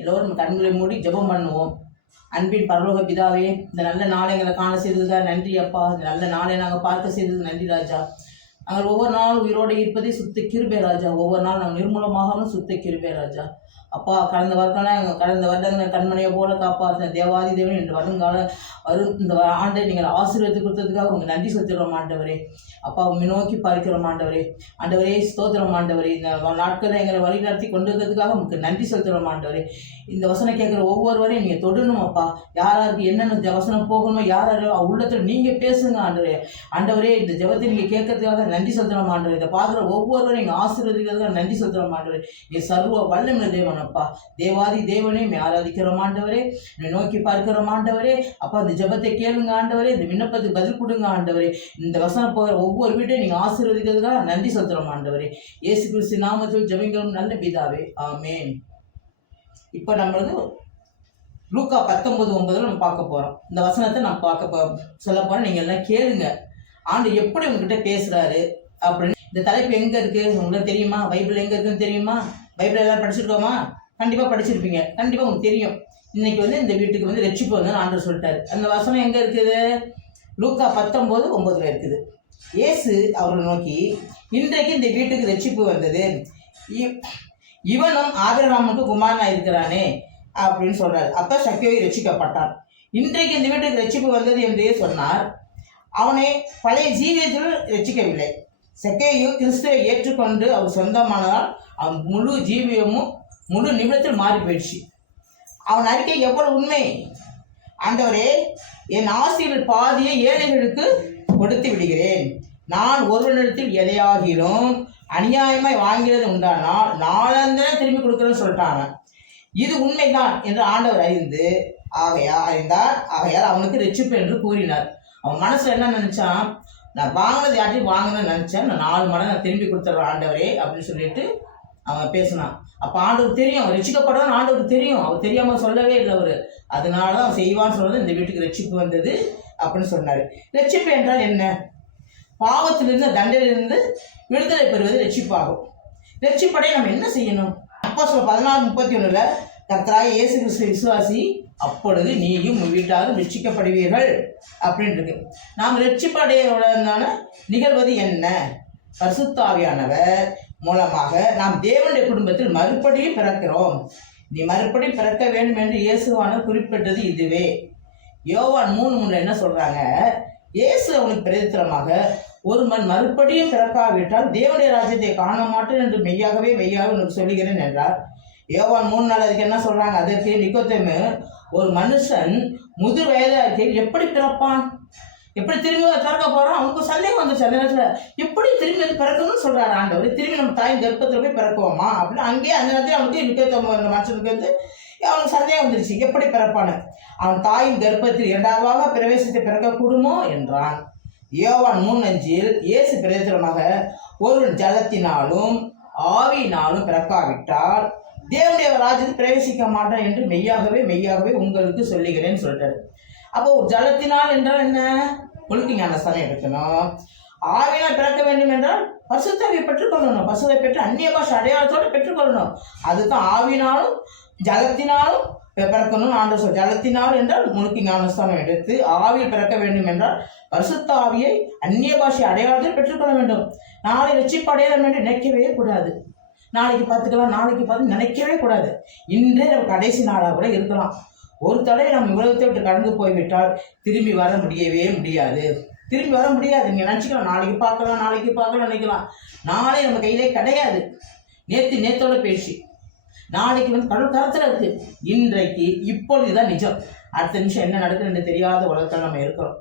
எல்லோரும் கண்களை மூடி ஜெபம் பண்ணுவோம். அன்பின் பரலோக பிதாவே, இந்த நல்ல நாளை எங்களை காண செய்ததுக்காக நன்றி அப்பா. இந்த நல்ல நாளை நாங்கள் பார்க்க செய்தது நன்றி ராஜா. நாங்கள் ஒவ்வொரு நாளும் உயிரோடு இருப்பதே சுத்த கிருபை ராஜா. ஒவ்வொரு நாள் நாங்கள் நிர்மூலமாகவும் சுத்த கிருபை ராஜா. அப்பா, கடந்த வருடங்களை கண்மணியை போல காப்பாற்ற தேவாதி தேவன் என்று வருங்கால இந்த ஆண்டை நீங்கள் ஆசீர்வாதத்தை கொடுத்ததுக்காக உங்களுக்கு நன்றி செலுத்துகிறோம் ஆண்டவரே. அப்பா, உண்மை நோக்கி பார்க்கிறோம் ஆண்டவரே. ஆண்டவரே ஸ்தோத்திரம் ஆண்டவரே. இந்த நாட்களில் எங்களை வழி நடத்தி கொண்டு வந்ததுக்காக உங்களுக்கு நன்றி செலுத்துகிறோம் ஆண்டவரே. இந்த வசனம் கேட்குற ஒவ்வொருவரையும் நீங்கள் தொடரணும் அப்பா. யாராருக்கு என்னென்ன வசனம் போகணும், யார் உள்ளத்தில் நீங்கள் பேசுங்க ஆண்டவரே. ஆண்டவரே, இந்த ஜெபத்தை நீங்கள் கேட்கறதுக்காக நன்றி செலுத்துகிறோம் ஆண்டவரே. இதை பார்க்குற ஒவ்வொருவரையும் நீங்கள் ஆசீர்வதிக்கிறதுக்காக நன்றி செலுத்துகிறோம் ஆண்டவரே. நீ சர்வ வல்லமை தேவன் அப்பா. தேவாதி தேவனே ஆராதிக்கிறோம் ஆண்டவரே. நோக்கி பார்க்கிறோம் ஆண்டவரே. அப்பா, இந்த ஜெபத்தை கேளுங்க ஆண்டவரே. இந்த விண்ணப்பத்துக்கு பதில் கொடுங்க ஆண்டவரே. இந்த வசனம் போகிற ஒவ்வொரு வீட்டையும் நீங்கள் ஆசீர்வதிக்கிறதுக்காக நன்றி செலுத்துகிறோம் ஆண்டவரே. இயேசு கிறிஸ்து நாமத்தில் ஜெபிக்கிறோம் நல்ல பிதாவே, ஆமேன். இப்போ நம்மளது லூக்கா 19:9 நம்ம பார்க்க போகிறோம். இந்த வசனத்தை நம்ம சொல்ல போகிறோம். நீங்கள் எல்லாம் கேளுங்க. ஆண்டு எப்படி உங்ககிட்ட பேசுகிறாரு அப்படின்னு. இந்த தலைப்பு எங்கே இருக்குது உங்களுக்கு தெரியுமா? பைபிள் எங்கே இருக்குன்னு தெரியுமா? பைபிள் எல்லாம் படிச்சிருக்கோமா? கண்டிப்பாக படிச்சிருப்பீங்க. கண்டிப்பாக உங்களுக்கு தெரியும். இன்னைக்கு இந்த வீட்டுக்கு ரட்சிப்பு வந்து ஆண்டவர் சொல்லிட்டாரு. அந்த வசனம் எங்கே இருக்குது? லூக்கா 19:9 இருக்குது. இயேசு அவரை நோக்கி, இன்றைக்கு இந்த வீட்டுக்கு ரட்சிப்பு வந்தது, இவனும் ஆபிரகாமுக்கு குமாரனா இருக்கிறானே அப்படின்னு சொல்றாரு. அப்போ சக்கேயு ரட்சிக்கப்பட்டான். இன்றைக்கு இந்த வீட்டுக்கு ரட்சிப்பு வந்தது என்றே சொன்னார். அவனை பழைய ஜீவியத்தில் ரட்சிக்கவில்லை. சக்கேயு கிறிஸ்துவை ஏற்றுக்கொண்டு அவர் சொந்தமானதால் அவன் முழு ஜீவியமும் முழு நிமிடத்தில் மாறி போயிடுச்சு. அவன் அறிக்கை எவ்வளவு உண்மை! ஆண்டவரே, என் ஆசையில் பாதியை ஏழைகளுக்கு கொடுத்து விடுகிறேன். நான் ஒருவனிடத்தில் எதையாகிலும் அநியாயமாய் வாங்கிறது உண்டானால் நாளாந்தன திரும்பி கொடுக்குறேன்னு சொல்லிட்டாங்க. இது உண்மைதான் என்று ஆண்டவர் ஆகையால் அவனுக்கு ரட்சிப்பு என்று கூறினார். அவன் மனசுல என்ன நினைச்சான்? நான் வாங்கினது யார்ட்டையும் வாங்கினேன்னு நினைச்சேன், நான் 4 மடங்கு நான் திரும்பி கொடுத்துட்றேன் ஆண்டவரே அப்படின்னு சொல்லிட்டு அவன் பேசினான். அப்போ ஆண்டவருக்கு தெரியும், அவன் ரட்சிக்கப்படுறான்னு ஆண்டவருக்கு தெரியும். அவர் தெரியாமல் சொல்லவே இல்லை அவர். அதனால தான் அவன் செய்வான்னு சொன்னது, இந்த வீட்டுக்கு ரட்சிப்பு வந்தது அப்படின்னு சொன்னார். ரட்சிப்பு என்றால் என்ன? பாவத்திலிருந்து தண்டனையிலிருந்து விடுதலை பெறுவது ரட்சிப்பாகும். ரட்சிப்படை நம்ம என்ன செய்யணும்? அப்போஸ்தலர் 16:31 கர்த்தராகிய இயேசு கிறிஸ்து விசுவாசி, அப்பொழுது நீயும் வீட்டாரும் ரட்சிக்கப்படுவீர்கள் அப்படின்னு இருக்கு. நாம் ரட்சிப்படையுடனான நிகழ்வது என்ன? பரிசுத்த ஆவியானவர் மூலமாக நாம் தேவனுடைய குடும்பத்தில் மறுபடியும் பிறக்கிறோம். நீ மறுபடியும் பிறக்க வேண்டும் என்று இயேசுவானவர் குறிப்பிட்டது இதுவே. யோவான் 3:3 என்ன சொல்றாங்க? இயேசு அவனுக்கு பிரதித்திரமாக, ஒருவன் மறுபடியும் பிறக்காவிட்டால் தேவனுடைய ராஜ்யத்தை காண மாட்டேன் என்று மெய்யாகவே உனக்கு சொல்லுகிறேன் என்றார். யோவான் 3:4 அதுக்கு என்ன சொல்றாங்க? அதற்கு நிக்கோதேமு, ஒரு மனுஷன் முதிர் வயதாகில் எப்படி பிறப்பான்? எப்படி திரும்பி பிறக்க போறான்? அவனுக்கு சந்தேகம் வந்துச்சு அந்த நேரத்தில். எப்படி திரும்பி பிறக்கணும்னு சொல்றாரு ஆண்டவர். திரும்பி நம்ம தாயின் கர்ப்பத்தில் போய் பிறக்குவோமா அப்படின்னு அங்கேயே அந்த நேரத்தில் அவனுக்கு நிக்கோதேமு அந்த மனுஷனுக்கு அவனுக்கு சந்தேகம் வந்துருச்சு, எப்படி பிறப்பான்னு. அவன் தாயின் கர்ப்பத்தில் 2வது பிரவேசத்தை பிறக்கக்கூடுமோ என்றான். யோவான் 3:5 இயேசு பிரதித்திரமாக, ஒருவன் ஜலத்தினாலும் ஆவியினாலும் பிறக்காவிட்டால் தேவனுடைய ராஜ்யத்தில் பிரவேசிக்க மாட்டான் என்று மெய்யாகவே உங்களுக்கு சொல்லுகிறேன்னு சொல்லிட்டாரு. அப்போ ஒரு ஜலத்தினால் என்றால் என்ன? ஒழுக்க ஞானஸ்தானம் எடுக்கணும். ஆவியினால் பிறக்க வேண்டும் என்றால் பரிசுத்தாவியை பெற்றுக்கொள்ளணும். பரிசுத்தை பெற்று அந்நிய பாஷை அடையாளத்தோடு பெற்றுக்கொள்ளணும். அதுதான் ஆவியினாலும் ஜலத்தினாலும் பிறக்கணும். ஆண்டவர் சொல், ஜலத்தினால் என்றால் முழுக்க ஞானஸ்தானம் எடுத்து, ஆவியில் பிறக்க வேண்டும் என்றால் பரிசுத்த ஆவியை அந்நிய பாஷை அடையாளத்தில் பெற்றுக்கொள்ள வேண்டும். நாளை ரட்சிப்பு அடையலாம் என்று நினைக்கவே கூடாது. நாளைக்கு பார்த்து நினைக்கவே கூடாது. இன்றே நம்ம கடைசி நாளாக கூட இருக்கலாம். ஒரு தடவை நம்ம உலகத்தை விட்டு கடந்து போய்விட்டால் திரும்பி வர முடியவே முடியாது. நீங்கள் நினச்சிக்கலாம், நாளைக்கு பார்க்கலாம் நினைக்கலாம். நாளை நம்ம கையிலே கிடையாது. நேத்தோட பேசி நாளைக்கு கடவுள் கரத்தில் இருக்கு. இன்றைக்கு இப்பொழுதுதான் நிஜம். அடுத்த நிமிஷம் என்ன நடக்குதுன்னு தெரியாத உலகத்தில் நம்ம இருக்கிறோம்.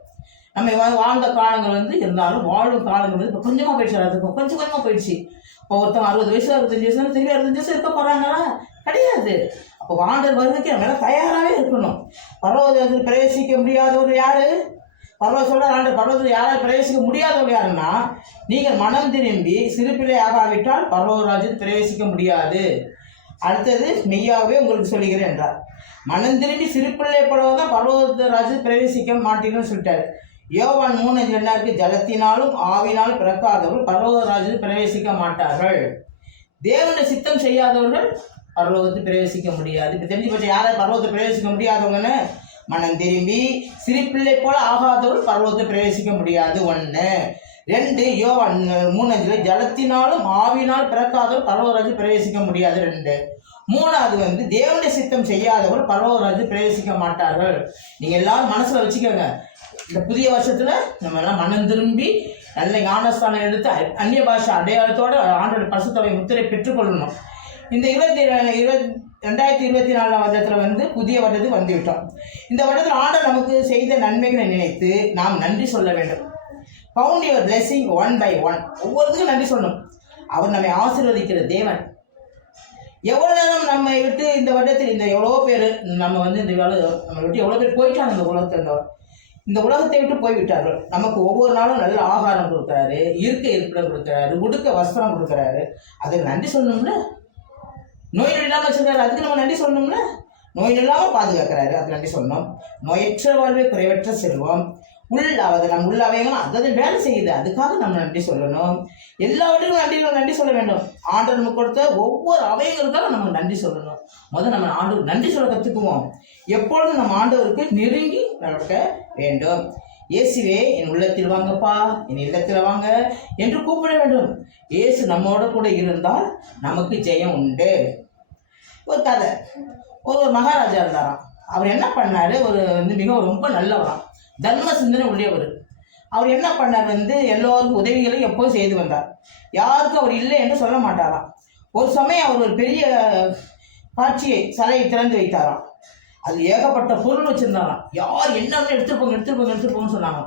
நம்ம வாழ்ந்த காலங்கள் இருந்தாலும் வாழும் காலங்கள் இப்போ கொஞ்சமாக போயிடுச்சு. அதுக்கும் கொஞ்சமாக போயிடுச்சு. இப்போ ஒருத்தவங்க 60 வயசு 65 வயசு திரும்பி 65 வயசு இருக்க போகிறாங்களா? கிடையாது. அப்போ வாழ்ந்தர் வருவதற்கு நம்ம எல்லாம் தயாராகவே இருக்கணும். பரவத்தில் பிரவேசிக்க முடியாதவர் யாரு? பரவ சொல்ற ஆண்டு பரவத்தில் யாராவது பிரவேசிக்க முடியாதவர் யாருன்னா, நீங்கள் மனம் திரும்பி சிறுபிள்ளை ஆகாவிட்டால் பரவராஜ்யத்தில் பிரவேசிக்க முடியாது. அடுத்தது மெய்யாகவே உங்களுக்கு சொல்லுகிறேன் என்றார். மனம் திரும்பி சிறுபிள்ளை படவதான் பரவ ராஜ்யத்தில் பிரவேசிக்க மாட்டீங்கன்னு சொல்லிட்டாரு. யோவான் 3:2 ஜலத்தினாலும் ஆவினாலும் பிறக்காதவர்கள் பரலோக ராஜ்யத்தில் பிரவேசிக்க மாட்டார்கள். தேவனுடைய சித்தம் செய்யாதவர்கள் பரலோகத்தை பிரவேசிக்க முடியாது. இப்போ தெரிஞ்சு போச்சு யாரை பரலோகத்தை பிரவேசிக்க முடியாதவங்கன்னு. மனம் திரும்பி சிரிப்பிள்ளை போல ஆகாதவர்கள் பரலோகத்தை பிரவேசிக்க முடியாது. 1. 2 யோவான் 3:5 ஜலத்தினாலும் ஆவினால் பிறக்காதவர் பரலோகராஜ்ய பிரவேசிக்க முடியாது. 2. 3வது தேவனுடைய சித்தம் செய்யாதவர் பரலோகராஜ்ய பிரவேசிக்க மாட்டார்கள். நீங்க எல்லாரும் மனசுல வச்சுக்கோங்க. இந்த புதிய வருஷத்துல நம்ம எல்லாம் மனம் திரும்பி நல்ல ஞானஸ்தானம் எடுத்து அந்நிய பாஷை அடையாளத்தோட ஆண்டோட பரிசுத்தவை முத்திரை பெற்றுக்கொள்ளணும். இந்த 2024 வருடத்துல புதிய வருடத்துக்கு வந்துவிட்டோம். இந்த வருடத்தில் ஆண்டவர் நமக்கு செய்த நன்மைகளை நினைத்து நாம் நன்றி சொல்ல வேண்டும். Count your blessing 1 by 1. ஒவ்வொருத்துக்கும் நன்றி சொல்லணும். அவர் நம்மை ஆசீர்வதிக்கிற தேவன். எவ்வளோ நேரம் நம்மை விட்டு இந்த வருடத்தில் இந்த எவ்வளோ பேர் நம்ம நம்ம விட்டு எவ்வளோ பேர் போயிட்டாங்க. இந்த உலகத்தை விட்டு போய்விட்டார்கள். நமக்கு ஒவ்வொரு நாளும் நல்ல ஆகாரம் கொடுக்குறாரு, இருக்க இருப்பிடம் கொடுக்குறாரு, உடுக்க வஸ்திரம் கொடுக்குறாரு. அதுக்கு நன்றி சொல்லணும்ல. நோய் இல்லாமல் வச்சிருக்காரு, அதுக்கு நம்ம நன்றி சொல்லணும்ல. நோய் இல்லாமல் பாதுகாக்கிறாரு, அதுக்கு நன்றி சொல்லணும். நோயற்ற வாழ்வே குறைவற்ற செல்வம். நம் உள்ள அவயங்களும் அதாவது வேலை செய்யுது, அதுக்காக நம்ம நன்றி சொல்லணும். எல்லாவற்றுக்கும் நன்றி சொல்ல வேண்டும். ஆண்டவர் நமக்கு கொடுத்த ஒவ்வொரு அவயங்களுக்காக நம்ம நன்றி சொல்லணும். முதல்ல நம்ம ஆண்டவர் நன்றி சொல்ல கற்றுக்குவோம். எப்பொழுதும் நம்ம ஆண்டவருக்கு நெருங்கி நடக்க வேண்டும். இயேசுவே என் உள்ளத்தில் வாங்கப்பா, என் இல்லத்தில் வாங்க என்று கூப்பிட வேண்டும். இயேசு நம்மோட கூட இருந்தால் நமக்கு ஜெயம் உண்டு. ஒரு கதை. ஒரு மகாராஜா இருந்தாராம். அவர் என்ன பண்ணாரு, மிகவும் ரொம்ப நல்லவராம், தர்ம சிந்தனை உள்ளவர். அவர் என்ன பண்ணார், எல்லோருக்கும் உதவிகளை எப்போதும் செய்து வந்தார். யாருக்கும் அவர் இல்லை என்று சொல்ல மாட்டாராம். ஒரு சமயம் அவர் ஒரு பெரிய சிலையை திறந்து வைத்தாராம். அது ஏகப்பட்ட பொருள் வச்சிருந்தாராம். யார் என்னன்னு எடுத்துருப்போங்கன்னு சொன்னாங்க.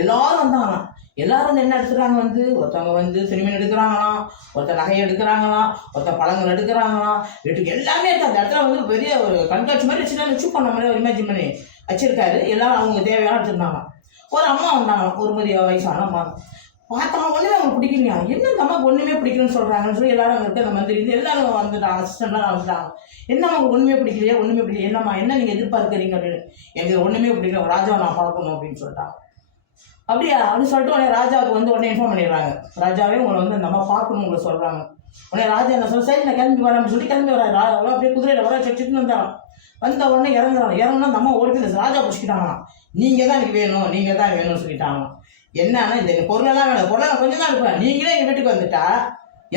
எல்லாரும் வந்தாங்களாம். எல்லாரும் என்ன எடுத்துக்கிறாங்க, ஒருத்தவங்க சினிமன் எடுக்கிறாங்களாம், ஒருத்தர் நகை எடுக்கிறாங்களாம், ஒருத்தர் பழங்கள் எடுக்கிறாங்களாம். வீட்டுக்கு எல்லாமே இருக்கு. அந்த இடத்துல பெரிய ஒரு கண்காட்சி மாதிரி வச்சுருக்காங்க. நம்மளே ஒரு இமேஜின் பண்ணி வச்சிருக்காரு. எல்லாரும் அவங்க தேவையான எடுத்துருந்தாங்க. ஒரு அம்மா வந்தாங்களாம், ஒரு மாதிரி வயசான அம்மா. பார்த்தாங்க, ஒன்றுமே அவங்களுக்கு பிடிக்கலையா. என்ன இந்த அம்மாவுக்கு ஒன்றுமே பிடிக்கணும்னு சொல்கிறாங்கன்னு சொல்லி எல்லாரும் அங்கே இருக்க அந்த மந்திரி எல்லாரும் வந்துட்டாங்க, அசிஸ்டண்ட்லாம் வந்துட்டாங்க. என்ன அவங்க ஒன்றுமே பிடிக்கலையா, ஒன்றுமே பிடிக்கல. என்னம்மா என்ன நீங்கள் எதிர்பார்க்குறீங்க அப்படின்னு. எனக்கு ஒன்றுமே பிடிக்கல, ராஜாவை நான் பார்க்கணும் அப்படின்னு சொல்லிட்டாங்க. அப்படியா அப்படின்னு சொல்லிட்டு உடனே ராஜாவுக்கு உடனே இன்ஃபார்ம் பண்ணிடுறாங்க. ராஜாவே உங்களை அந்த அம்மா பார்க்கணும் உங்களை சொல்கிறாங்க. உடனே ராஜா என்ன சொல்ல, சரி நான் கிளம்பி வரேன்னு சொல்லி கிளம்பி வராரு. அப்படியே குதிரையில் வர வச்சுட்டு வந்தாராம். வந்த உடனே இறங்குனா அந்த அம்மா ஓடி ராஜா பிடிச்சிக்கிட்டாங்களாம். நீங்கள் தான் எனக்கு வேணும், நீங்கள் தான் வேணும்னு சொல்லிட்டாங்களாம். என்னன்னா இந்த பொருளெல்லாம் வேணும், பொருளை கொஞ்சம் தான் இருப்பேன், நீங்களே எங்கள் வீட்டுக்கு வந்துட்டா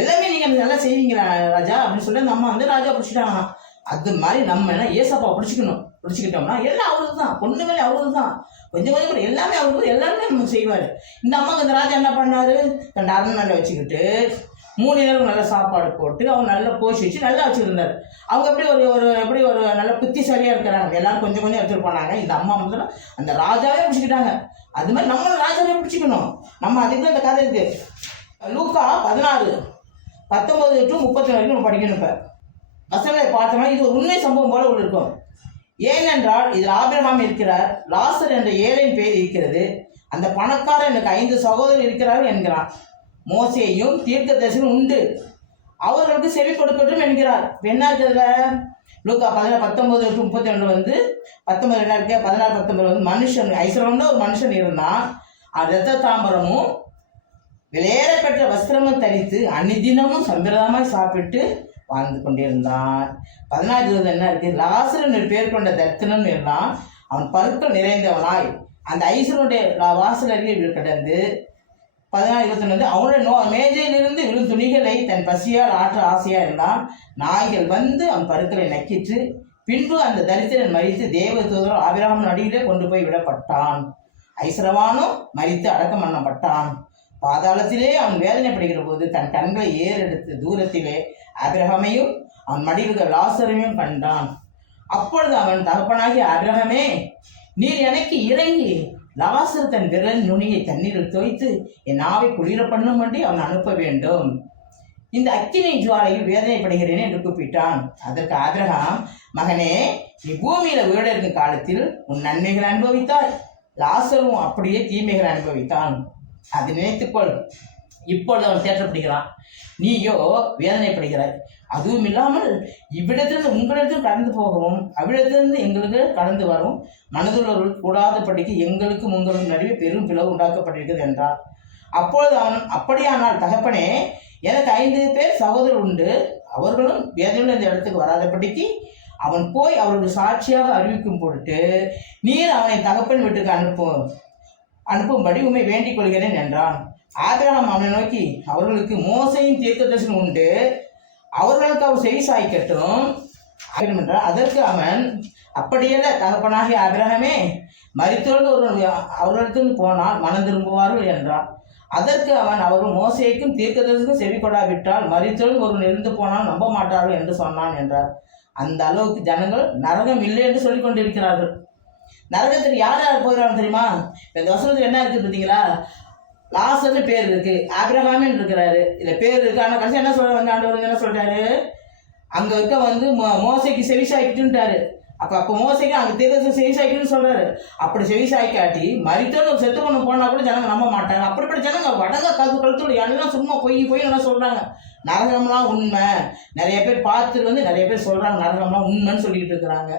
எல்லாமே நீங்கள் நல்லா செய்வீங்களா ராஜா அப்படின்னு சொல்லி அந்த அம்மா ராஜா பிடிச்சிட்டாங்களாம். அது மாதிரி நம்ம என்ன ஏசப்பா பிடிச்சிக்கிட்டோம்னா எல்லாம் அவருக்கு தான், பொண்ணு மேலே அவருக்கு தான், கொஞ்சம் கொஞ்சம் எல்லாமே அவருக்கு, எல்லாருமே நமக்கு செய்வார். இந்த அம்மாவுக்கு இந்த ராஜா என்ன பண்ணாரு, தன் அரண்மனையில் வச்சுக்கிட்டு 3 நேரம் நல்ல சாப்பாடு போட்டு அவங்க நல்லா போஷி வச்சு நல்லா வச்சுருந்தாரு. அவங்க எப்படி ஒரு நல்ல புத்திசாலியாக இருக்கிறாங்க. எல்லாரும் கொஞ்சம் கொஞ்சம் எடுத்துகிட்டு போனாங்க. இந்த அம்மா அந்த ராஜாவே பிடிச்சிக்கிட்டாங்க. அது மாதிரி நம்மளும் ராஜாவே பிடிச்சிக்கணும். நம்ம அதுக்கு தான் இந்த கதை இருக்கு. லூக்கா 16:19-30 வரைக்கும் நம்ம படிக்கணும். இப்போ வசனங்களை பார்த்தோம்னா இது ஒரு உண்மை சம்பவம் போல உள்ள இருக்கும். ஏனென்றால் இதில் ஆபிரகாம் இருக்கிறார், லாசர் என்ற ஏழையின் பேர் இருக்கிறது, அந்த பணக்காரர் எனக்கு 5 சகோதரர் இருக்கிறார்கள் என்கிறான். மோசேயும் தீர்க்கதரிசியும் உண்டு, அவர்களுக்கு செவி கொடுக்கட்டும் என்கிறார். என்ன இருக்கிறதுல லூக்கா 19:32 16-19 மனுஷன் ஐஸ்வரம்னு ஒரு மனுஷன் இருந்தான். ரத்த தாம்பரமும் விலையேற பெற்ற வஸ்திரமும் தரித்து அன்னிதினமும் சம்பிரதமாய் சாப்பிட்டு வாழ்ந்து கொண்டிருந்தான். 16-20 என்ன இருக்கு, லாசரன் பேர் கொண்ட தரித்திரன் இருந்தான். அவன் பருக்கள் நிறைந்தவனாய் அந்த ஐஸ்வரனுடைய வாசல் அருகே கிடந்து 16-21 அவனுடைய மேஜையிலிருந்து விழும் துணிகளை தன் பசியால் ஆற்ற ஆசையா இருந்தான். நாய்கள் அவன் பருக்களை நக்கிற்று. பின்பு அந்த தரித்திரன் மரித்து தேவ தூதர் ஆபிரகாம் அடியிலே கொண்டு போய் விடப்பட்டான். ஐஸ்வரவானும் மரித்து அடக்கம் பண்ணப்பட்டான். பாதாளத்திலே அவன் வேதனைப்படுகிற போது தன் கண்களை ஏறெடுத்து தூரத்திலே ஆபிரகாமையும் அவன் மடியில் லாசரையும் கண்டான். அப்பொழுது அவன் தகப்பனாகி, ஆபிரகாமே, நீர் எனக்கு இறங்கி லாசர் தன் விரல் நுனியை தண்ணீரில் தோய்த்து என் ஆவை குளிர பண்ணும்படி அவன் அனுப்ப வேண்டும். இந்த அக்கினி ஜுவாலையில் வேதனைப்படுகிறேன் என்று கூப்பிட்டான். அதற்கு ஆபிரகாம், மகனே, நீ பூமியில வீடு இருக்கும் காலத்தில் உன் நன்மைகளை அனுபவித்தாய், லாசரும் அப்படியே தீமைகளை அனுபவித்தான். அதை நினைத்துக்கொள். இப்பொழுது அவன் தேற்றப்படுகிறான், நீயோ வேதனைப்படுகிறாய். அதுவும் இல்லாமல் இவ்விடத்திலிருந்து உங்களிடத்தில் கடந்து போகவும் அவ்விடத்திலிருந்து எங்களுக்கு கடந்து வரவும் மனதுள்ளவர்கள் கூடாதபடிக்கு எங்களுக்கும் உங்களுக்கு நடுவே பெரும் பிளவு உண்டாக்கப்பட்டிருக்கிறது என்றான். அப்பொழுது அவன், அப்படியானால் தகப்பனே, எனக்கு 5 பேர் சகோதரர் உண்டு, அவர்களும் வேதனையுள்ள இந்த இடத்துக்கு வராதபடிக்கு அவன் போய் அவர்களுக்கு சாட்சியாக அறிவிக்கும் பொருட்டு நீர் அவனை தகப்பன் வீட்டுக்கு அனுப்பும்படி உண்மை வேண்டிக் கொள்கிறேன் என்றான். ஆபிரகாம் அவனை நோக்கி, அவர்களுக்கு மோசையின் தீர்க்கதரிசனம் உண்டு, அவர்களுக்கு அவர் செவி சாய்க்கட்டும் என்றார். அதற்கு அவன், அப்படியல்ல தகப்பனாகிய ஆபிரகாமே, மரித்தோடு அவர்களிடத்தில் போனால் மனம் திரும்புவார்கள் என்றான். அதற்கு அவன், அவர்கள் மோசேக்கும் தீர்க்கதரிசனுக்கும் செவி கொடாவிட்டால் மரித்தோடு ஒருவன் இருந்து போனால் நம்ப மாட்டார்கள் என்று சொன்னான் என்றார். அந்த அளவுக்கு ஜனங்கள் நரகம் இல்லை என்று சொல்லிக் கொண்டிருக்கிறார்கள். நரகத்தில் யார் யார் போகிறாங்க தெரியுமா? இந்த வசனத்தில் என்ன இருக்குது பார்த்தீங்களா? லாசர்னு பேர் இருக்கு, ஆபிரகாமின்னு இருக்கிறாரு, இதுல பேர் இருக்கு. ஆனால் கடைசி என்ன சொல்றாங்க, ஆண்டவர் என்ன சொல்றாரு, அங்க இருக்க மோசைக்கு செவிசாய்க்கிட்டுன்ட்டாரு. அப்போ மோசைக்கு அங்கே தீர்க்கதரிசனம் செவிசாய்க்குன்னு சொல்றாரு. அப்படி செவிசாய்க்காட்டி மரித்தோடு செத்து கொண்டு போனா கூட ஜனங்க நம்ப மாட்டாங்க. அப்படிப்பட்ட ஜனங்க வடங்க கழுத்தோடு எல்லாம் சும்மா பொய் நல்லா சொல்றாங்க. நரகம்லாம் உண்மை, நிறைய பேர் பார்த்துட்டு நிறைய பேர் சொல்றாங்க நரகம்லாம் உண்மைன்னு சொல்லிட்டு இருக்கிறாங்க.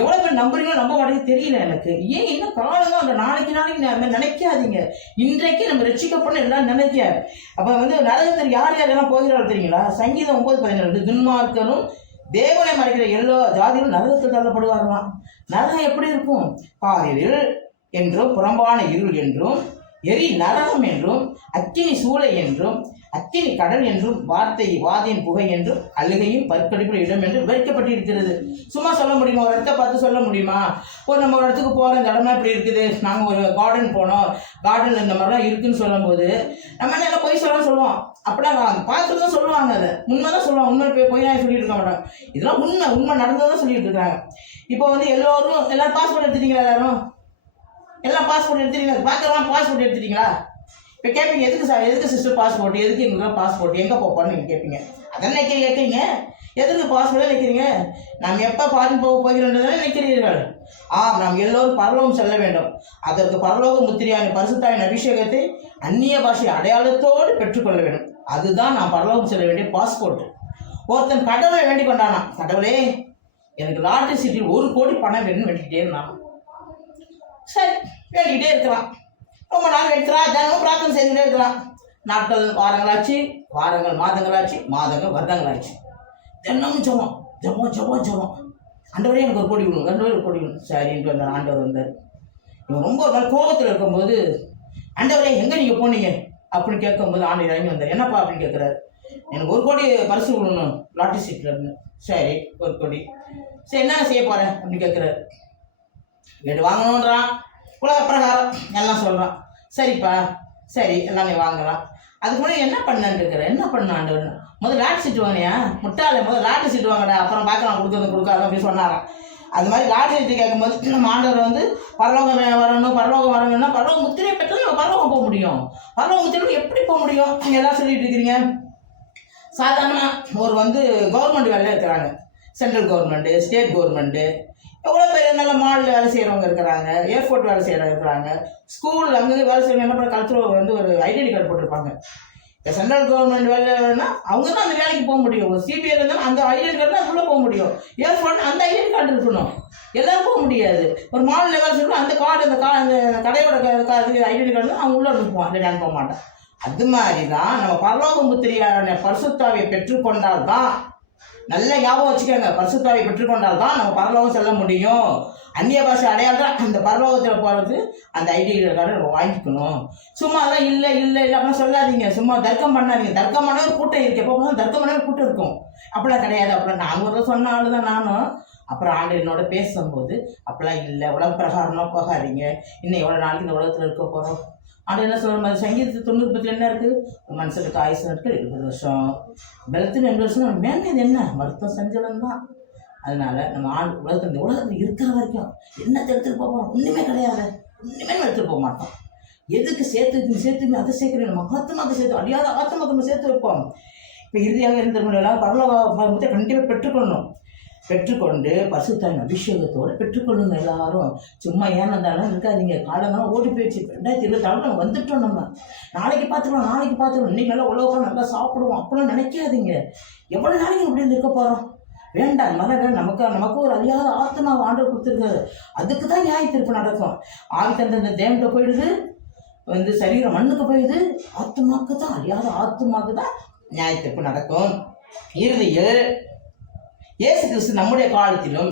எவ்வளோ பேர் நம்புறீங்களோ நம்ப மாட்டேங்குது தெரியல எனக்கு. ஏன் இன்னும் காலங்க அந்த நாளைக்கு நினைக்காதீங்க. இன்றைக்கு நம்ம ரட்சிக்கப்படணும் எல்லாம் நினைக்க. அப்போ நரகத்தில் யார் யாரெல்லாம் போகிறார்கள் தெரியுங்களா? சங்கீதம் 9:12, துன்மார்க்கரும் தேவனை மறைக்கிற எல்லா ஜாதிகளும் நரகத்தில் தள்ளப்படுவார்களாம். நரகம் எப்படி இருக்கும்? பாரில் என்றும் புறம்பான இருள் என்றும் எரி நரகம் என்றும் அக்கினி சூளை என்றும் அக்கினி கடல் என்றும் வாதியின் புகை என்றும் அழுகையும் பற்கடிப்புற இடம் என்று விவரிக்கப்பட்டிருக்கிறது. சும்மா சொல்ல முடியுமா? ஒரு இடத்த பார்த்து சொல்ல முடியுமா? நம்ம ஒரு இடத்துக்கு போகிற இந்த இடமா இப்படி இருக்குது, நாங்கள் ஒரு கார்டன் போனோம், கார்டன் இந்த மாதிரிலாம் இருக்குன்னு சொல்லும் போது நம்ம என்ன போய் சொல்லுவோம். அப்படிலாம் பார்த்துட்டு தான் சொல்லுவாங்க. அதை உண்மை தான் சொல்லுவாங்க. உண்மை போய் தான் சொல்லிட்டு இருக்க மாட்டாங்க. இதெல்லாம் உண்மை நடந்ததான் சொல்லிட்டு இருக்காங்க. இப்போ எல்லாரும் பாஸ்போர்ட் எடுத்துட்டீங்களா? எல்லாம் பாஸ்போர்ட் எடுத்துட்டீங்களா? பார்க்கலாம் பாஸ்போர்ட் எடுத்துட்டீங்களா? இப்போ கேட்பீங்க, எதுக்கு சிஸ்டர் பாஸ்போர்ட், எதுக்கு எங்களுக்கு பாஸ்போர்ட், எங்கே போப்பான்னு நீங்கள் கேட்பீங்க. அதான் கேட்குறீங்க, எதுக்கு பாஸ்போர்ட்டே நிற்கிறீங்க? நாம் எப்போ ஃபாரின் போகிறோன்றதானே நிற்கிறீர்கள். நாம் எல்லோரும் பரலோகம் செல்ல வேண்டும். அதற்கு பரலோக முத்திரையான பரிசுத்தாவின் அபிஷேகத்தை அந்நிய பாஷை அடையாளத்தோடு பெற்றுக்கொள்ள வேண்டும். அதுதான் நாம் பரலோகம் செல்ல வேண்டிய பாஸ்போர்ட். ஒருத்தன் கடவுளை வேண்டிக் கொண்டானா, கடவுளே எனக்கு லாட்டரி சீட்டில் 1 கோடி பணம் வேணும்னு வேண்டிக்கிட்டே இருந்தான். சரி, வேண்டிக்கிட்டே இருக்கிறான். ரொம்ப நாள் எடுத்துறான், தினமும் பிரார்த்தனை செஞ்சுட்டே இருக்கலாம். நாட்கள் வாரங்களாச்சு, வாரங்கள் மாதங்களாச்சு, மாதங்கள் வருடங்களாச்சு. தினமும் ஜபம். ஆண்டவரே எனக்கு 1 கோடி விடணும், 2 கோடி விடணும். சரின்ட்டு வந்தார். ஆண்டவர் வந்தார். இவன் ரொம்ப நாள் கோபத்தில் இருக்கும்போது, ஆண்டவரே எங்கே நீங்கள் போனீங்க அப்படின்னு கேட்கும்போது ஆண்டவர் இறங்கி வந்தார். என்னப்பா அப்படின்னு கேட்குறாரு. எனக்கு 1 கோடி பரிசு விடணும் லாட்டரி சீட்டில் இருந்து. சரி, 1 கோடி. சரி, என்ன செய்ய போகிறேன் அப்படின்னு கேட்குறாரு. வீடு வாங்கணுன்றான், உலக பிரகாரம் எல்லாம் சொல்கிறான். சரிப்பா, சரி எல்லாமே வாங்கலாம். அதுக்கு முன்னாடி என்ன பண்ணான்னு கேட்குறேன். என்ன பண்ணான்னு முதல்ல லாட்டரி சீட்டு வாங்கினியா? முட்டாள முதல்ல லாட்டரி சீட்டு வாங்கடா, அப்புறம் பார்க்கலாம் கொடுக்காது அப்படின்னு சொன்னாராம். அது மாதிரி லாட்டரி சீட்டு கேட்கும்போது நம்ம ஆண்டவர் பரலோகம் வரணும்னா பரலோக முத்திரையை பெற்று நம்ம பரலோகம் போக முடியும். பரலோக முத்திரை எப்படி போக முடியும்? நீங்கள் எல்லாம் சொல்லிட்டு இருக்கிறீங்க. சாதாரணமாக ஒரு கவர்மெண்ட் வேலையில் இருக்கிறாங்க. சென்ட்ரல் கவர்மெண்ட்டு, ஸ்டேட் கவர்மெண்ட்டு, எவ்வளோ பேர் நல்ல மாலில் வேலை செய்கிறவங்க இருக்கிறாங்க, ஏர்போர்ட் வேலை செய்கிறவங்க இருக்கிறாங்க, ஸ்கூல் அங்கேருந்து வேலை செய்யணும். என்ன பண்ண கல்ச்சர் ஒரு ஐடென்டி கார்டு போட்டிருப்பாங்க. இப்போ சென்ட்ரல் கவர்மெண்ட் வேலைன்னா அவங்க தான் அந்த வேலைக்கு போக முடியும். ஒரு சிபிஐ இருந்தாலும் அந்த ஐடென்டி கார்டு தான் உள்ளே போக முடியும். ஏர்போர்ட் அந்த ஐடென்டி கார்டு இருக்கணும், எல்லாரும் போக முடியாது. ஒரு மாலில் வேலை செய்யணும், அந்த கார்டு அந்த கடையோட ஐடென்டி கார்டு தான் அவங்க உள்ளே இருப்போம், அந்த நான் போக மாட்டேன். அது மாதிரி தான் நம்ம பரலோக முத்திரையான பரிசுத்தாவியை பெற்றுக்கொண்டால் தான், நல்ல ஞாபகம் வச்சுக்கோங்க, பரிசுத்தாவை பெற்றுக்கொண்டால் தான் நம்ம பரலோகம் செல்ல முடியும். அந்நிய பாஷை அடையாளம் அந்த பரலோகத்தில் போகிறது அந்த ஐடி கார்டை நம்ம வாங்கிக்கணும். சும்மா தான் இல்லை அப்படின்னு சொல்லாதீங்க, சும்மா தர்க்கம் பண்ணாதீங்க. தர்க்கம் பண்ண ஒரு கூட்டம் இருக்கு, எப்போ தர்க்கம் பண்ண ஒரு கூட்டம் இருக்கும். அப்படிலாம் கிடையாது. அப்படிலாம் நான் ஒரு சொன்ன ஆளு தான் நானும். அப்புறம் ஆண்டு என்னோட பேசும்போது அப்படிலாம் இல்லை, உலக பிரகாரம்லாம் போகாதீங்க, இன்னும் எவ்வளோ நாளைக்கு இந்த உலகத்தில் இருக்க போகிறோம். ஆனால் என்ன சொல்கிற மாதிரி சங்கீதத்து 90 என்ன இருக்குது? ஒரு மனுஷனுக்கு ஆயுசு நாட்கள் 20 வருஷம், பலத்து 2 வருஷம், மேன்மையது என்ன? மருத்துவம் செஞ்சவன் தான். அதனால நம்ம உலகத்தில் இருக்கிற வரைக்கும் என்னத்தை எடுத்துகிட்டு போகிறோம்? ஒன்றுமே கிடையாது, ஒன்றுமே எடுத்துகிட்டு போக மாட்டோம். எதுக்கு சேர்த்து அதை சேர்க்கிறேன், நம்ம ஆத்மாவை சேர்த்து, அடியாத ஆத்மாவை சேர்த்து வைப்போம். இப்போ இறுதியாக இருந்தவங்களெல்லாம் பரலோகத்தை கண்டிப்பாக பெற்றுக்கொண்டு பரிசுத்தாவின் அபிஷேகத்தோடு பெற்றுக்கொள்ளுங்க. எல்லாரும் சும்மா ஏனந்தாலும் இருக்காதீங்க. காலங்கள்லாம் ஓடி போயிடுச்சு. 2026 நம்ம வந்துட்டோம். நம்ம நாளைக்கு பார்த்துக்கலாம். இன்னைக்கு நல்லா உலகம் நல்லா சாப்பிடுவோம் அப்படிலாம் நினைக்காதீங்க. எவ்வளோ நாளைக்கு இப்படி இருக்க போகிறோம்? வேண்டாம், மகன் நமக்கு ஒரு அறியாத ஆத்மா ஆண்டவர் கொடுத்துருக்காரு. அதுக்கு தான் நியாய தீர்ப்பு நடக்கும். ஆவி தந்த தேவன்கிட்ட போயிடுது, சரீரம் மண்ணுக்கு போயிடுது. அறியாத ஆத்மாவுக்கு தான் நியாய தீர்ப்பு நடக்கும். இறுதியில் இயேசு கிறிஸ்து நம்முடைய காலத்திலும்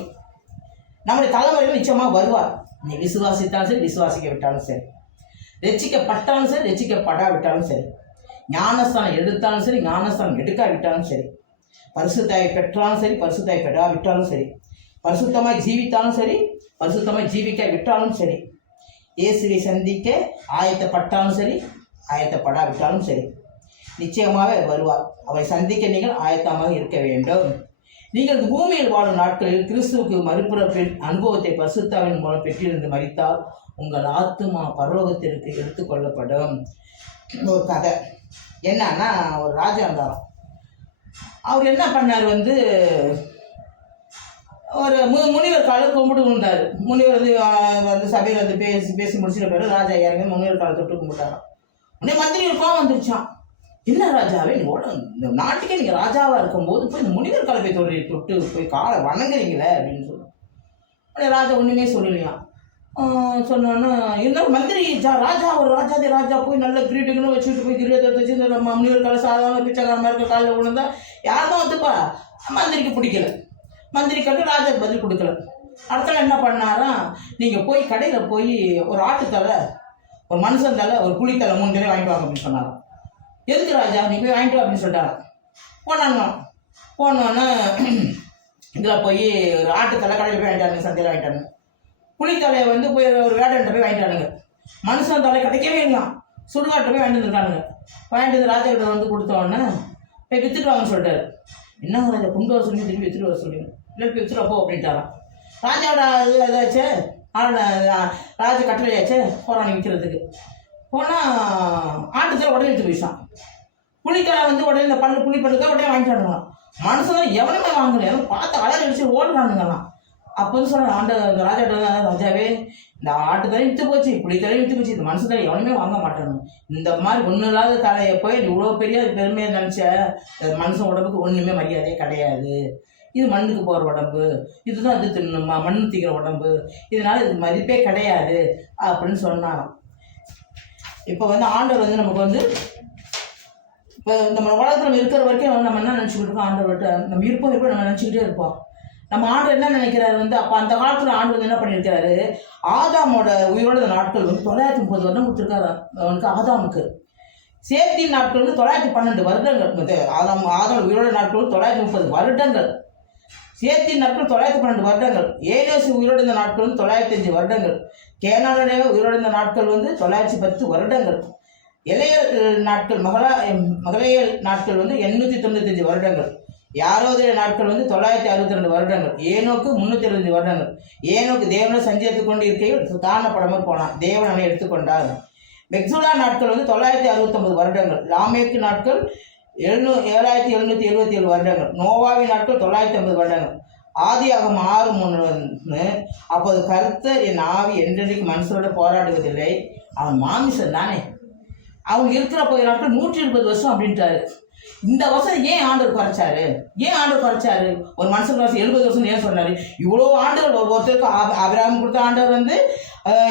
நம்முடைய தலைமுறையிலும் நிச்சயமாக வருவார். நீ விசுவாசித்தாலும் சரி, விசுவாசிக்க விட்டாலும் சரி, ரட்சிக்கப்பட்டாலும் சரி, ரட்சிக்கப்படாவிட்டாலும் சரி, ஞானஸ்தானம் எடுத்தாலும் சரி, ஞானஸ்தானம் எடுக்காவிட்டாலும் சரி, பரிசுத்தாயை பெற்றாலும் சரி, பரிசுத்தாயை பெறாவிட்டாலும் சரி, பரிசுத்தமாய் ஜீவித்தாலும் சரி, பரிசுத்தமாய் ஜீவிக்க விட்டாலும் சரி, இயேசுவை சந்திக்க ஆயத்தப்பட்டாலும் சரி, ஆயத்தப்படாவிட்டாலும் சரி, நிச்சயமாக வருவார். அவரை சந்திக்க நீங்கள் ஆயத்தமாக இருக்க வேண்டும். நீங்கள் பூமியில் வாழும் நாட்களில் கிறிஸ்துவுக்கு மறுபிறப்பின் அனுபவத்தை பரிசுத்தாவின் மூலம் பெற்றிருந்து மரித்தால் உங்கள் ஆத்துமா பரலோகத்திற்கு எடுத்துக்கொள்ளப்படும். ஒரு கதை என்னன்னா, ஒரு ராஜா இருந்தாலும் அவர் என்ன பண்ணார், ஒரு முனிவர் காலை கும்பிட்டு கும்பிட்டாரு. முனிவர் சபையில் பேசி முடிச்சிட்ட பிறகு ராஜா இறங்கி முனிவர் காலை தொட்டு கும்பிட்டாராம். உடனே மந்திரி கோவம் வந்துருச்சான். என்ன ராஜாவே, இந்த நாட்டுக்கே நீங்கள் ராஜாவாக இருக்கும்போது போய் இந்த முனிவர் காலை போய் தொட்டு போய் காலை வணங்குறீங்களே அப்படின்னு சொல்லுவோம். உடனே ராஜா ஒன்றுமே சொல்லலையாம். சொன்னோன்னா இருந்தாலும் மந்திரி ராஜா ஒரு ராஜா போய் நல்ல கிரீட்டுகளும் வச்சுட்டு போய் கிரீடத்தை வச்சு நம்ம முனிவர் காலை சாதாரண பிச்சைக்காரமாக இருக்க காலில் விழுந்தா யாரும் வந்துப்பா மந்திரிக்கு பிடிக்கல. மந்திரி கட்டு ராஜாவுக்கு பதில் கொடுக்கல. அடுத்த என்ன பண்ணாரா, நீங்கள் போய் கடையில் போய் ஒரு ஆட்டுத்தலை, ஒரு மனுஷன் தலை, ஒரு புளித்தலை 3 தலை வாங்கிட்டு வாங்க அப்படின்னு சொன்னாராம். எதுக்கு ராஜா, நீ போய் வாங்கிட்டு வா அப்படின்னு சொல்லிட்டாராம். போனோன்னே இதில் போய் ஒரு ஆட்டுத்தலை கடையில் போய் வாங்கிட்டானுங்க, சந்தையில் வாங்கிட்டானுங்க. புளித்தலையை போய் ஒரு வேடன்ட்ட போய் வாங்கிட்டானுங்க. மனுஷன் தலை கிடைக்கவே இல்லையாம். சுடுகாட்டை போய் வாங்கிட்டு வந்துருக்கானுங்க. வாங்கிட்டு ராஜா கிட்ட கொடுத்தோடனே போய் வித்துட்டு வாங்கன்னு சொல்லிட்டாரு. என்ன ராஜா, கொண்டு வர சொல்லி திரும்பி வித்துட்டு வர சொல்லுங்க, இல்லை போய் வித்துட்டு அப்போ அப்படின்ட்டாரான். ராஜாவோட இதாச்சே, ராஜ கட்டளையாச்சே போகிறான் விற்கிறதுக்கு. போனால் ஆட்டுத்தலை உடனே எடுத்து போயிட்டான். புளித்தலை உடனே இந்த புளிப்பல்லுக்காக உடனே வாங்கிட்டு வரணும். மனுஷன் எவனுமே வாங்கல, எவனும் பார்த்து அழகு அடிச்சு ஓடுறானுங்கலாம். அப்போ சொல்கிறேன் அந்த ராஜாட்ட, ராஜாவே இந்த ஆட்டுத்தலை விற்று போச்சு, புளித்தலையும் விற்று போச்சு, இந்த மனுஷன் தலை எவனுமே வாங்க மாட்டானு. இந்த மாதிரி ஒன்றும் இல்லாத தலையை போய் இவ்வளோ பெரிய பெருமையை நினச்ச மனுஷன் உடம்புக்கு ஒன்றுமே மரியாதையே கிடையாது. இது மண்ணுக்கு போகிற உடம்பு, இதுதான் இது தின்னுமா, மண் திங்கிற உடம்பு, இதனால இதுக்கு மதிப்பே கிடையாது அப்படின்னு சொன்னாராம். இப்போ ஆண்டவர் நமக்கு இப்போ நம்ம உலகத்தில் நம்ம இருக்கிற வரைக்கும் நம்ம என்ன நினச்சிக்கிட்டு இருக்கோம், ஆண்டவர்கிட்ட நம்ம இருப்போம் நம்ம நினச்சிக்கிட்டே இருப்போம். நம்ம ஆண்டவர் என்ன நினைக்கிறாரு, அப்போ அந்த காலத்தில் ஆண்டவர் என்ன பண்ணியிருக்காரு, ஆதாமோட உயிரோட நாட்கள் 930 வருடம் கொடுத்துருக்காரு அவனுக்கு, ஆதாமுக்கு. சேத்தின் நாட்கள் 912 வருடங்கள். ஆதாம் உயிரோட நாட்கள் 930 வருடங்கள். சேத்தின் நாட்கள் 912 வருடங்கள். ஏனோசு உயிரோட நாட்கள் 905 வருடங்கள். கேனானுடைய உயிரோட நாட்கள் 910 வருடங்கள். இளையல் நாட்கள் மகளையல் நாட்கள் 895 வருடங்கள். யாரோடைய நாட்கள் 962 வருடங்கள். ஏனோக்கு 325 வருடங்கள். ஏனோக்கு தேவனை சஞ்சரித்து கொண்டு இருக்கையில் காணப்படாமல் போனான், தேவன் அவனை எடுத்துக்கொண்டார். மெக்சுலா நாட்கள் 969 வருடங்கள். லாமேக்கு நாட்கள் 7777 வருடங்கள். நோவாவின் நாட்கள் 950 வருடங்கள். ஆதியாகமம் 6:3 அப்போது கர்த்தர் என் ஆவி என்றைக்கு மனுஷனோட போராடுவதில்லை, அவன் மாமிசன் தானே, அவங்க இருக்கிற போய் நாட்கள் 120 வருஷம் அப்படின்ட்டாரு. இந்த வருஷம் ஏன் ஆண்டவர் குறைச்சாரு? ஒரு மனுஷன் வருஷம் 70 வருஷம் ஏன் சொன்னாரு? இவ்வளோ ஆண்டுகள் ஒருத்தருக்கு ஆபிரகாம் கொடுத்த ஆண்டவர்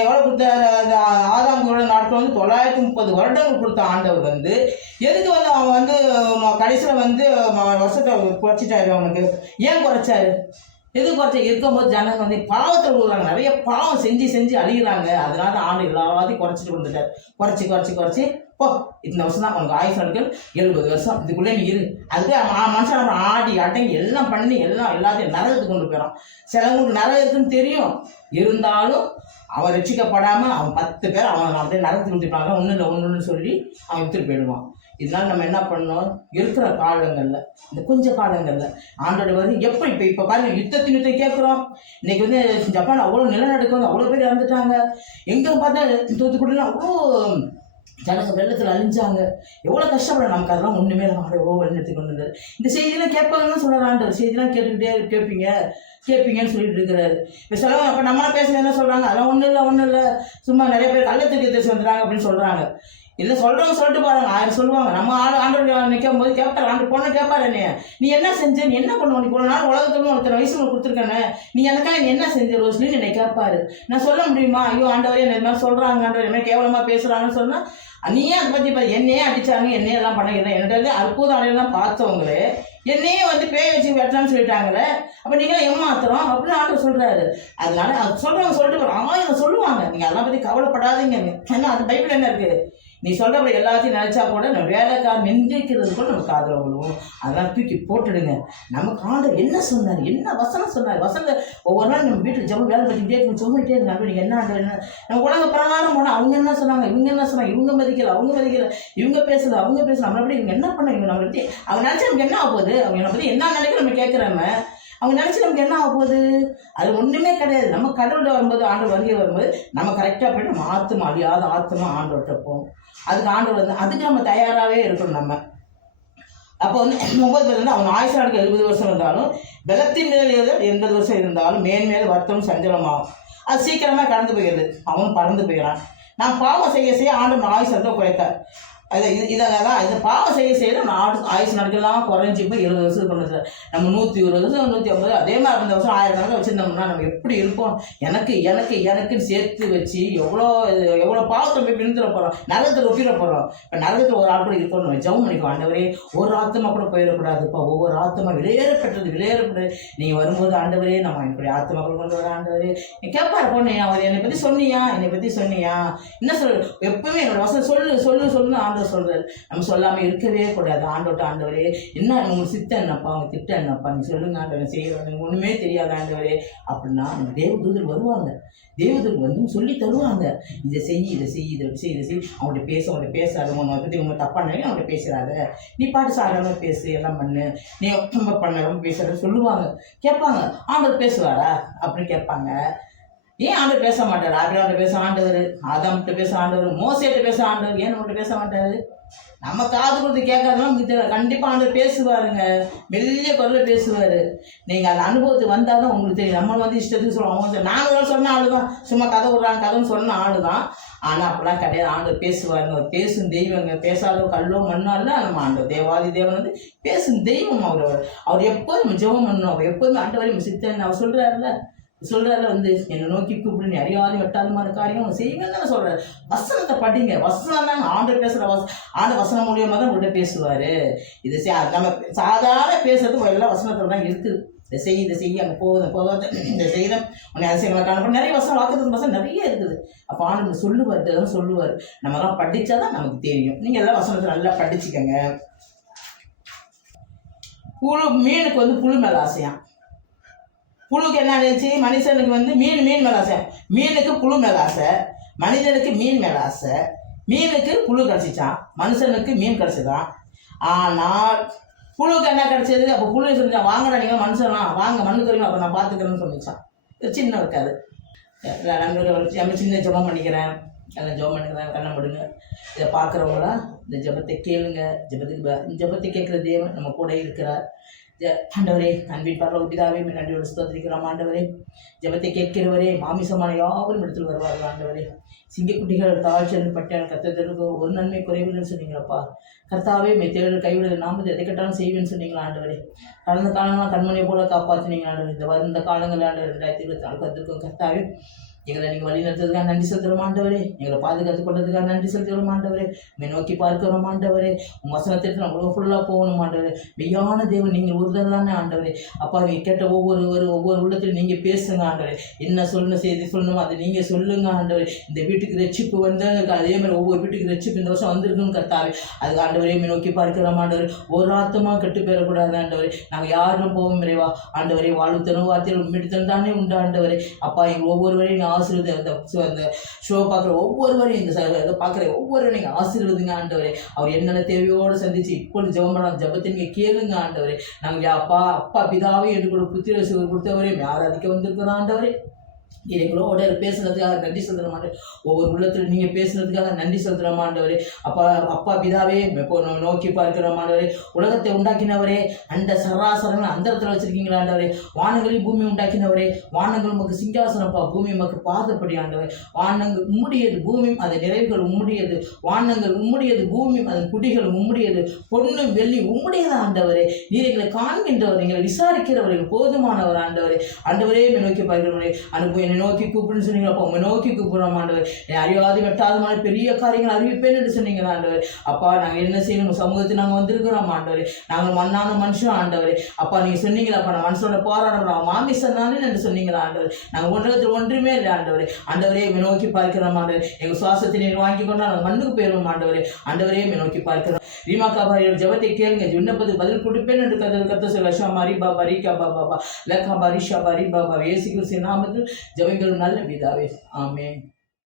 எவ்வளோ கொடுத்தாரு, ஆதாமோட நாட்கள் 930 வருடங்கள் கொடுத்த ஆண்டவர் எதுக்கு அவன் கடைசியில் வருஷத்தை குறைச்சிட்டாரு? அவனுக்கு ஏன் குறைச்சாரு? எது குறைச்ச இருக்கும்போது ஜனங்க பாவத்தில் விழுறாங்க, நிறைய பாவம் செஞ்சு அழிகிறாங்க. அதனால ஆண்டு எல்லாத்தையும் குறைச்சிட்டு வந்துட்டார். குறைச்சி போ, இந்த வருஷம் தான் உனக்கு ஆயுசு நாட்கள் 70 வருஷம், இதுக்குள்ளே நீ இரு. அதுக்கு மனுஷன் ஆடி அடங்கி எல்லாம் பண்ணி எல்லாத்தையும் நரகத்துக்கு கொண்டு போயிடான். சிலவங்களுக்கு நரகம் இருக்குன்னு தெரியும், இருந்தாலும் அவன் ரட்சிக்கப்படாமல் அவன் 10 பேர் அவன் அப்படியே நரகத்துக்கு விட்டுப்பாங்க, ஒன்றுன்னு சொல்லி அவன் வித்துட்டு போயிடுவான். இதனால் நம்ம என்ன பண்ணோம், இருக்கிற காலங்களில் இந்த கொஞ்சம் காலங்களில் ஆண்டோட எப்படி இப்போ பாருங்க, யுத்தத்தை கேட்குறோம். இன்னைக்கு ஜப்பான் அவ்வளோ நிலநடுக்கம், அவ்வளோ பேர் இறந்துட்டாங்க. எங்கே பார்த்தா தூத்துக்குடிலாம் அவ்வளோ ஜனங்க வெள்ளத்தில் அழிஞ்சாங்க, எவ்வளோ கஷ்டப்படும். நமக்கு அதெல்லாம் ஒன்றுமே நம்ம எவ்வளோ வழிநடத்தி கொண்டு வந்தார். இந்த செய்தியெல்லாம் கேட்பாங்கன்னு சொல்கிறான், செய்தியெல்லாம் கேட்பீங்கன்னு சொல்லிட்டு இருக்கிறாரு. இப்போ சிலவங்க அப்போ நம்மளாம் பேசுங்க என்ன சொல்கிறாங்க, அதெல்லாம் ஒன்றும் இல்லை, சும்மா நிறைய பேர் கள்ளத்துக்கு பேசி வந்துடுறாங்க அப்படின்னு சொல்கிறாங்க. இல்லை சொல்கிறவங்க சொல்லிட்டு பாருங்க, 1000 சொல்லுவாங்க. நம்ம ஆண்டவர் நிற்கும் போது கேட்பாரு, ஆண்டு பொண்ணை கேட்பாரு, நீ என்ன செஞ்ச, நீ என்ன பண்ணுவோம், நீ போன நாள் உலகத்துல ஒருத்தர் வயசு கொடுத்துருக்கானே, நீ எனக்காக நீ என்ன செஞ்ச ரோஸ்லின்னு என்னை கேட்பாரு. நான் சொல்ல முடியுமா, ஐயோ ஆண்டவரே இந்த மாதிரி சொல்கிறாங்க, ஆண்டவர் என்ன கேவலமாக பேசுகிறாங்கன்னு சொன்னால் நீயே அதை பற்றி என்னையே அடித்தாங்க, என்னையே எல்லாம் பண்ணிக்கிறேன், என்னிட்ட அற்புதம் அடையெல்லாம் பார்த்தவங்களே என்னையே வந்து பேய் வச்சு வெட்டலாம்னு சொல்லிட்டாங்களே, அப்போ நீங்கள் ஏமாத்துறோம் அப்படின்னு ஆண்டவர் சொல்கிறாரு. அதனால அது சொல்கிறவங்க சொல்லிட்டு போகிறோம், இதை சொல்லுவாங்க. நீங்கள் அதெல்லாம் பற்றி கவலைப்படாதீங்க. ஏன்னா அது பைபிள் என்ன இருக்குது, நீ சொல்கிறப்ப எல்லாத்தையும் நினச்சா கூட நம்ம வேலைக்காரன் நிந்திக்கிறது கூட நமக்கு காதில் விழுவும். அதெல்லாம் தூக்கி போட்டுடுங்க. நமக்கு ஆண்டவர் என்ன சொன்னார், என்ன வசனம் சொன்னார், வசனம் ஒவ்வொரு நாள் நம்ம வீட்டில் ஜெபம் வேலை பற்றிக்கிட்டே இருக்கும், சொல்லிகிட்டே இருந்தாங்க. நீங்கள் என்ன ஆண்டவர் என்ன நம்ம உலக பிரகாரம் போனால் அவங்க என்ன சொன்னாங்க, இவங்க என்ன சொன்னாங்க, இவங்க மதிக்கல, இவங்க பேசல, அவங்க பேசல, நம்மளை பற்றி இவங்க என்ன பண்ண, இவங்க நம்மளை பற்றி அவங்க நினச்சி நமக்கு என்ன ஆக போகுது, அவங்க என்னை பற்றி என்ன நினைக்க நம்ம கேட்குறாம அவங்க நினச்சி நமக்கு என்ன ஆக போகுது, அது ஒன்றுமே கிடையாது. நம்ம கடவுள்கிட்ட வரும்போது, ஆண்டவர் வருகை வரும்போது நம்ம கரெக்டாக போய்ட்டு நம்ம ஆத்மா அழியாத ஆத்மா ஆண்டவர்கிட்ட போகும். அதுக்கு ஆண்டவர் வந்து அதுக்கு நம்ம தயாராகவே இருக்கணும். நம்ம அப்போ வந்து 9 வந்து அவன் ஆயுசாளுக்கு 70 வருஷம் இருந்தாலும் பலத்தின் மேல் 80 வருஷம் இருந்தாலும் மேன்மேல் வருத்தம் சஞ்சலமாகும். அது சீக்கிரமாக கடந்து போயிடுது, அவனும் பறந்து போயிடறான். நான் பாவம் செய்ய ஆண்டவன் ஆயுசத்தை குறைத்தார். இதான் இந்த பாவம் செய்ய நம்ம ஆயுசு நாட்கள்லாம் குறைஞ்சி போய் 20 வருஷத்துக்கு கொண்டு சார். நம்ம 120 வருஷம் 150 அதே மாதிரி 50 வருஷம் 1000 கணக்கில் வச்சுருந்தோம்னா நம்ம எப்படி இருப்போம். எனக்குன்னு சேர்த்து வச்சு எவ்வளோ பாவத்தை போய் பின்னுற போகிறோம், நரகத்தில் ஒப்பிட போகிறோம். இப்போ நரகத்தில் ஒரு ஆள் கூட இருக்கணும். நம்ம ஜெபம் பண்ணிக்கோ, ஆண்டவரே ஒரு ஆத்மா கூட போயிடக்கூடாதுப்பா, ஒவ்வொரு ஆத்மா விளையேறப்பட்டது. நீங்கள் வரும்போது ஆண்டவரே நம்ம இப்படி ஆத்மாக்கள் கொண்டு வர ஆண்டவரே நீ கேட்பாரு பொண்ணு, அவர் என்னை பற்றி சொன்னியா என்ன சொல், எப்பவுமே என்னோட வசனம் சொல்லு ஆண்டவர் சொல்றாரு. நம்ம சொல்லாம இருக்கவே கூடாது. ஆண்டவரே என்ன உங்களுக்கு சித்தம் என்னப்பா, அவங்க திட்டம் என்னப்பா, நீ சொல்லுங்க ஆண்டவரே, செய்யறாங்க ஒண்ணுமே தெரியாத ஆண்டவரே அப்படின்னா நம்ம தேவதூதர் வருவாங்க. தேவதூதர் வந்து சொல்லி தருவாங்க, இதை செய் அவங்கள்ட்ட பேசாத, உன்னை பற்றி உங்க தப்பா நினைக்க அவங்கள்ட்ட பேசுறாத, நீ பாட்டு சாதாரண பேசு, எல்லாம் பண்ணு, நீ ரொம்ப பண்ண ரொம்ப பேசுறன்னு சொல்லுவாங்க. கேட்பாங்க, ஆண்டவர் பேசுவாரா அப்படின்னு கேட்பாங்க. ஏன் ஆண்டவர் பேச மாட்டார்? ஆபிரகாம்கிட்ட பேச ஆண்டவர், ஆதாம்கிட்ட பேச ஆண்டவர், மோசேட்ட பேச ஆண்டவர், ஏன் நம்மகிட்ட பேச மாட்டாரு? நம்ம காது கொடுத்து கேட்காதெல்லாம் தெரியல. கண்டிப்பாக ஆண்டவர் பேசுவாருங்க, மெல்லிய குரலில் பேசுவார். நீங்கள் அந்த அனுபவத்துக்கு வந்தால் தான் உங்களுக்கு தெரியும். நம்ம வந்து இஷ்டத்துக்கு சொல்லுவோம், அவங்க நாங்கள் சொன்ன ஆளு தான், சும்மா கதை விடுறாங்க கதைன்னு சொன்ன ஆளு தான். ஆனால் அப்படிலாம் கிடையாது, ஆண்டவர் பேசுவாருங்க. அவர் பேசும் தெய்வங்க, பேசாத கல்லோ மண்ணால நம்ம ஆண்டவர் தேவாதி தேவன் வந்து பேசும் தெய்வம். அவர் எப்போதும் நம்ம ஜெபம் பண்ணணும். அவர் எப்போதும் ஆண்டவரை நம்ம சித்தன் அவர் சொல்றாரு வந்து என்னை நோக்கி கூப்பிடு, நீ அறியாத வெட்டாதமான காரியம் செய்யுங்கன்னு தானே சொல்றாரு. வசனத்தை படிங்க, வசனம் தான் ஆண்டவர் பேசுற வசனம் மூலியமா தான் உங்கள்கிட்ட பேசுவாரு. இது நம்ம சாதாரண பேசுறதுக்கு எல்லா வசனத்துல தான் இருக்குது. இதை செய்ய அங்கே போகாத இந்த செய்த உன்னை அதிசயங்களை காணப்படும் நிறைய வசனம் வாக்குறது வசனம் நிறைய இருக்குது. அப்போ ஆண்டவர் சொல்லுவார், இதெல்லாம் சொல்லுவார். நம்மலாம் படிச்சாதான் நமக்கு தெரியும். நீங்க எல்லாம் வசனத்தை நல்லா படிச்சுக்கங்க. மீனுக்கு வந்து புழு மேல ஆசையா, புழுக்கு என்ன ஆச்சு, மனுஷனுக்கு வந்து மீன் மேல ஆசை, மீனுக்கு புழு மேல ஆசை, மனிதனுக்கு மீன் மேல ஆசை. மீனுக்கு புழு கிடச்சிச்சான், மனுஷனுக்கு மீன் கிடச்சிதான். ஆனால் புழுக்கு என்ன கிடச்சது? அப்போ புழு சொல்லிச்சான், வாங்கடா நீங்கள் மனுஷனா வாங்க மண்ணு தெரியும், அப்போ நான் பார்த்துக்கிறேன்னு சொல்லிச்சான். சின்ன இருக்காது. நம்ம சின்ன ஜெபம் பண்ணிக்கிறேன், எல்லாம் ஜெபம் பண்ணிக்கிறேன், கண்ணை விடுங்க. இதை பார்க்குறவங்களாம் இந்த ஜெபத்தை கேளுங்க. ஜெபத்தை கேட்குற தேவன் நம்ம கூட இருக்கிறார். ஆண்டவரே, அன்பின் பரலோக பிதாவே, நன்றியோடு ஸ்தோத்திரிக்கிறோம். ஆண்டவரே, ஜெபத்தை கேட்கிறவரே, மாமிசமான யாவரும் இடத்தில் வருவார்கள். ஆண்டவரே, சிங்கக்குட்டிகள் தாழ்ச்சல் பட்ட கத்தருக்கு ஒரு நன்மை குறைவுன்னு சொன்னீங்களப்பா. கர்த்தாவே, தேடல் கைவிடல் நாம எதை கேட்டாலும் செய்வேன்னு சொன்னீங்களா ஆண்டவரே. கடந்த காலமாக கண்மணியை போல காப்பாற்றினீங்க ஆண்டவர். இந்த காலங்கள் ஆண்டவர் 2024 கத்திருக்கோம். கர்த்தாவே, எங்களை நீங்கள் வழி நடத்துறதுக்காக நன்றி செலுத்துகிறோம் ஆண்டவரே. எங்களை பாதுகாத்து கொண்டதுக்காக நன்றி செலுத்துகிறோம் ஆண்டவரே. நோக்கி பார்க்கிறோம் ஆண்டவரே. உங்கள் வசனத்திற்கு நம்ம ஃபுல்லாக போகணும் ஆண்டவரே. மெய்யான தேவன் நீங்கள் ஒருதல் தானே ஆண்டவரே. அப்பா, நீங்கள் கேட்ட ஒவ்வொரு உள்ளத்திலும் நீங்கள் பேசுங்க ஆண்டவரே. என்ன சொல்லணும், செய்தி சொல்லணுமோ அதை நீங்கள் சொல்லுங்க ஆண்டவரே. இந்த வீட்டுக்கு ரட்சிப்பு வந்தாங்க, அதே மாதிரி ஒவ்வொரு வீட்டுக்கு ரட்சிப்பு இந்த வருஷம் வந்திருக்குன்னு கர்த்தாவே. அதுக்கு ஆண்டவரே நோக்கி பார்க்கிறோம் ஆண்டவரே. ஒரு ஆத்தமாக கெட்டு போயிடக்கூடாது ஆண்டவரே. நாங்கள் யாரும் போவோம் விரைவா ஆண்டவரே. வாழ்வு தரும் வார்த்தையில் உண்மையிட்டு தானே உண்டு ஆண்டவரே. அப்பா, எங்கள் ஒவ்வொருவரையும் அந்த ஷோ பார்க்குற ஒவ்வொருவரையும் இந்த பார்க்குற ஒவ்வொருவரையும் நீங்கள் ஆசீர்வதிங்க ஆண்டவரே. அவர் என்னென்ன தேவையோடு சந்திச்சு இப்பொழுது ஜெபம் பண்ண ஜெபத்தை நீங்கள் கேளுங்க ஆண்டவரே. நாங்கள் அப்பா பிதாவே என்று கூட புத்திர கொடுத்தவரையும் ஆராதிக்க வந்திருக்கிறோம் ஆண்டவரே. எங்களோட பேசுனதுக்காக நன்றி செலுத்துற மாட்டேன். ஒவ்வொரு உள்ளத்தில் நீங்கள் பேசுனதுக்காக நன்றி செலுத்துகிற மாண்டவரே. அப்பா பிதாவே, இப்போ நம்ம நோக்கி பார்க்கிற மாண்டவரே. உலகத்தை உண்டாக்கினவரே, அந்த சராசரங்கள் அந்த இடத்துல வச்சிருக்கீங்களா ஆண்டவரே. வானங்களில் பூமி உண்டாக்கினவரே. வானங்கள் உமக்கு சிங்காசனப்பா, பூமி உமக்கு பாதப்படி ஆண்டவரே. வானங்கள் உம்முடையது, பூமியும் அதன் நிறைவுகள் உம்முடையது. வானங்கள் உம்முடையது, பூமியும் அதன் குடிகள் உம்முடையது. பொண்ணு வெள்ளி உம்முடையது ஆண்டவரே. நீர் எங்களை காண்கின்றவர், எங்களை விசாரிக்கிறவர்கள் போதுமானவர் ஆண்டவரே. ஆண்டவரே நோக்கி பார்க்கிறவரே. அனுபவம் நோக்கி கூப்பிடுன்னு சொன்னீங்க அப்பா, உங்க நோக்கி கூப்பிடுறோம் ஆண்டவர். அறியாத வெட்டாதமான பெரிய காரியங்கள் அறிவிப்பேன் என்று சொன்னீங்க ஆண்டவர். அப்பா நாங்கள் என்ன செய்யணும், சமூகத்தில் நாங்கள் வந்திருக்கிறோம் ஆண்டவர். நாங்கள் மண்ணான மனுஷன் ஆண்டவர். அப்பா நீங்கள் சொன்னீங்களா நான் மனுஷனோட போராடுறோம் மாமிசனானு என்று சொன்னீங்களா ஆண்டவர். நாங்கள் ஒன்றத்தில் ஒன்றுமே இல்லை ஆண்டவர். ஆண்டவரே நோக்கி பார்க்கிறோம் ஆண்டவர். எங்கள் சுவாசத்தை நீர் வாங்கி கொண்டா நாங்கள் மண்ணுக்கு போயிடுவோம் ஆண்டவரே. ஆண்டவரே நோக்கி பார்க்கிறோம். ரீமாக்காபாரியோட ஜபத்தை கேளுங்க, விண்ணப்பத்துக்கு பதில் கொடுப்பேன் என்று கத்த சொல்ல ஷாமாரி பாபா ரீகா பாபா லக்கா பாரிஷா பாரி பாபா இயேசு கிறிஸ்து நாமத்தில் ஜெபங்கள் நல்ல பிதாவே, ஆமென்.